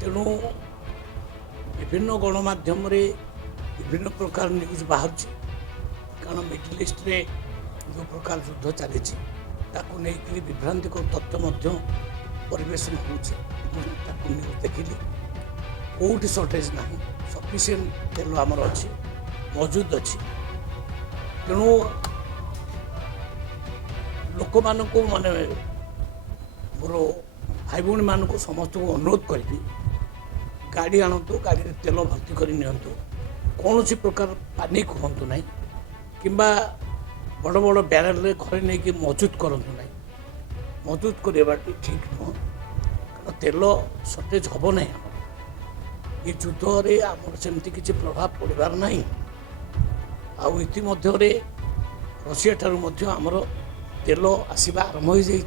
तेणु विभिन्न गणमाध्यम विभिन्न प्रकार न्यूज बाहर कारण मिडिल ईस्ट रे जो प्रकार युद्ध चली नहीं विभ्रांतिकर तथ्य परिवेशन हो देखिली कौटी सर्टेज ना सफिसीयंट तेल आमर अच्छी मौजूद अच्छी तेणु लोक मान माने मोर भाई भौणी मान समस्त को अनुरोध करी गाड़ी आणतु गाड़ी तेल भर्ती कर नियंतु कौन सी प्रकार पानिक हूँ ना कि बड़ बड़ ब्यारेल घरे नहीं कि मौजूद करूँ ना मौजूद करवा ठीक नुह कारण तेल सर्टेज हम ना ये युद्ध रे आमर सेमती किसी प्रभाव पड़ार ना आमध्य रशिया ठार आमर तेल आसवा आरंभ हो जाइए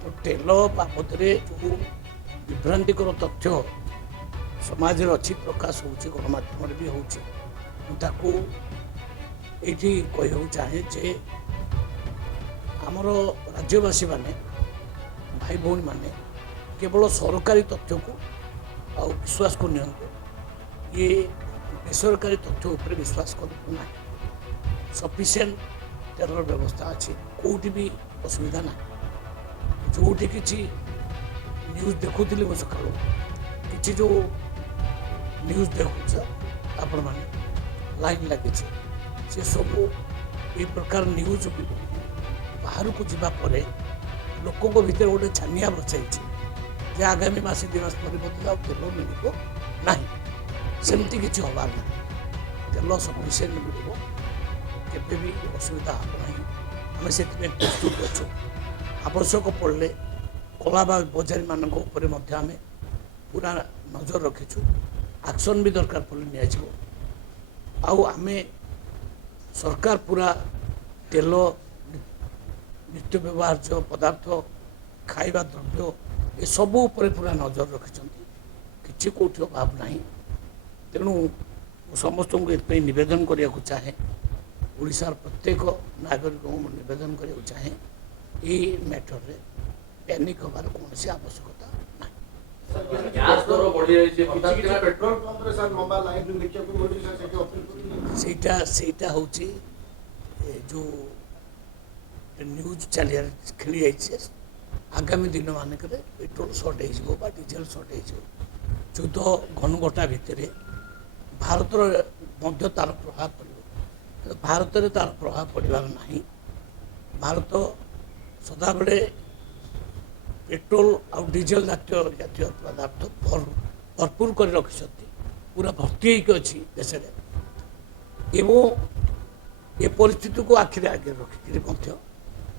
तो तेल बाबद जो विभ्रांतिकर तथ्य समाज अच्छी प्रकाश हो गणमाध्यम भी हो ये कह चाहे जे आमर राज्यवासी माने भाई भौणी माने केवल सरकारी तथ्य को आ विश्वास को नियंतु ये बेसरकारी तथ्य उपर विश्वास करना सफिसीयंट तेलर व्यवस्था अच्छी कौटी भी असुविधा ना जोटी किसी न्यूज देखुली मो सका कि जो न्यूज देखुच आपण मैंने लाइन लगी से सब ये प्रकार न्यूज बाहर को जावापर लोकों भीतर गोटे छानिया बचाई जे आगामी मास 2 मास पर तेल मिल ना सेमती किसी हबार ना तेल सफिसीयंट मिल केवे भी असुविधा हम ना आम से प्रस्तुत अच्छु आवश्यक पड़े कला बजारी मान आम पूरा नजर रखीचु एक्शन भी दरकार पड़े आम सरकार पूरा तेल नित्य व्यवहार्य पदार्थ खाइबा द्रव्य ये सबू पूरा नजर रखिंट कि कौटी अभाव ना तेणु समस्त को ये निवेदन करने को चाहे ओडिशार प्रत्येक नागरिक को निवेदन करने चाहे ये मैटर रे पैनिक हबार कौन सी आवश्यकता सेटा हूँ जो न्यूज चली खेली जाइए आगामी दिन मानक पेट्रोल सर्टेज हो डीजेल सर्टेज हो युद्ध घनघटा भितर भारतर तार प्रभाव पड़ो भारत में तार प्रभाव पड़ार ना भारत सदाबले पेट्रोल आ डीजेल जातीय पदार्थ भरपूर कर रखिंट पूरा भर्ती होती देश एवं ये परिस्थिति को आखिरी आगे रखिक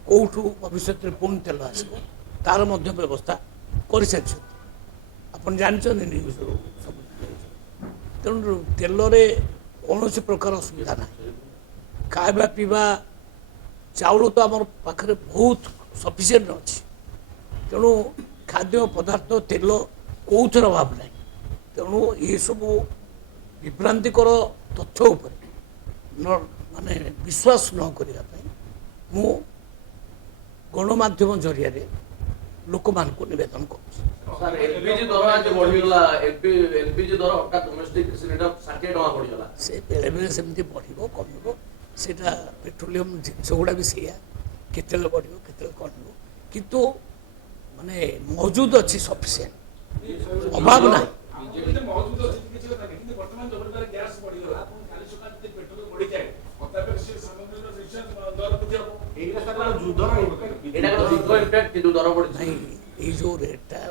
कौटू भविष्य में पुणी तेल आसो तार व्यवस्था कर सारी आप जानते न्यूज सब तेणु तेल कौन प्रकार असुविधा ना खावा पीवा चाउल तो आम पाखे बहुत सफिसीयंट अच्छी तेणु खाद्य पदार्थ तेल कौथर अभाव ना तेणु ये सब विभ्रांतिकर तथ्य उपर माने विश्वास न करने मु गणमाध्यम जरिया लोक मान को निवेदन कर एलपीजी दर आज बढ़ीगला एलपीजी दर हटात डोमेस्टिक सिलेंडर 60 टका बढ़ीगला से बेले बेले सेमती बढ़िबो कमिबो सेटा पेट्रोलियम जिनस गुड़ा भी सैया केते बढ़िबो केते कमिबो किंतु माने मौजूद अच्छी सफिसीयंट अभाव ना मौजूद अच्छी किसी କଥା नहीं କିନ୍ତୁ ବର୍ତ୍ତମାନ ଜବରଦାର ଗ୍ୟାସ୍ बढ़ीगला ଆପଣ खाली सुखा ଯଦି पेट्रोल बढ़ी जाए ଅତ୍ୟାବଶ୍ୟକ ସେ ସାମଗ୍ରୀର ନିଶ୍ଚୟ ଦର ବୃଦ୍ଧି ହେବ ଏଇଟା ସାଧାରଣ ଯୁଦ୍ଧ ଏଟା କଣ ଯୁଦ୍ଧ इम्पैक्ट କିନ୍ତୁ ଦର बढ़ी नहीं ये जो रेटा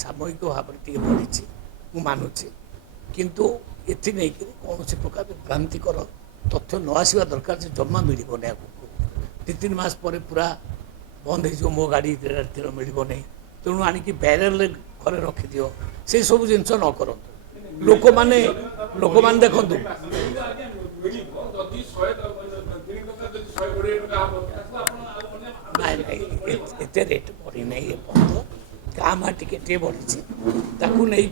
सामयिक भाव टे बढ़ी मु मानुची किंतु एथि नहीं कि कौन सी प्रकार भ्रांतिकर तथ्य न आसवा दरकार से जमा मिलने आगे 2-3 मास पर पूरा बंद हो मो गाड़ी तेल मिल नहीं तेणु आणिकी ब्यारेल घरे रखिद से सब जिनस न करूँ लोक मैंने देखु एत रेट बढ़ी ना ये गाँ टे बढ़ी ताकू नहीं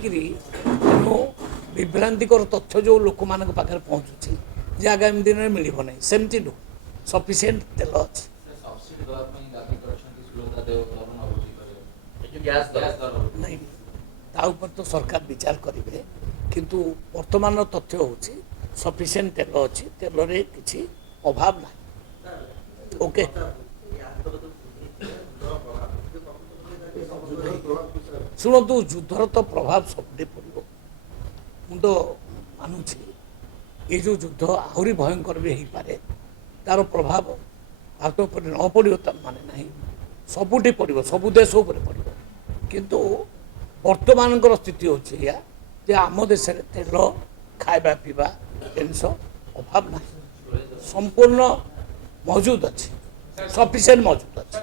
विभ्रांतिकर तथ्य जो लोक मान पाखे पहुँचुची जे आगामी दिन में मिल ना सेमती नु सफिसीयंट तेल अच्छी नहीं ତା ଉପରେ ତ ସରକାର ବିଚାର କରିବେ କିନ୍ତୁ ବର୍ତ୍ତମାନର ତଥ୍ୟ ହେଉଛି ସଫିସିଏଣ୍ଟ ତେଲ ଅଛି ତେଲରେ କିଛି ଅଭାବ ନାହିଁ ଓକେ ଶୁଣନ୍ତୁ ଯୁଦ୍ଧର ତ ପ୍ରଭାବ ସବୁଠି ପଡ଼ିବ ମୁଁ ତ ମାନୁଛି ଏଇ ଯେଉଁ ଯୁଦ୍ଧ ଆହୁରି ଭୟଙ୍କର ବି ହେଇପାରେ ତାର ପ୍ରଭାବ ଭାରତ ଉପରେ ନ ପଡ଼ିବ ତା ମାନେ ନାହିଁ ସବୁଠି ପଡ଼ିବ ସବୁ ଦେଶ ଉପରେ ପଡ଼ିବ କିନ୍ତୁ ବର୍ତ୍ତମାନଙ୍କର ସ୍ଥିତି ହେଉଛି ଏଇଆ ଯେ ଆମ ଦେଶରେ ତେଲ ଖାଇବା ପିଇବା ଜିନିଷ ଅଭାବ ନାହିଁ ସମ୍ପୂର୍ଣ୍ଣ ମହଜୁଦ ଅଛି ସଫିସିଏଣ୍ଟ ମହଜୁଦ ଅଛି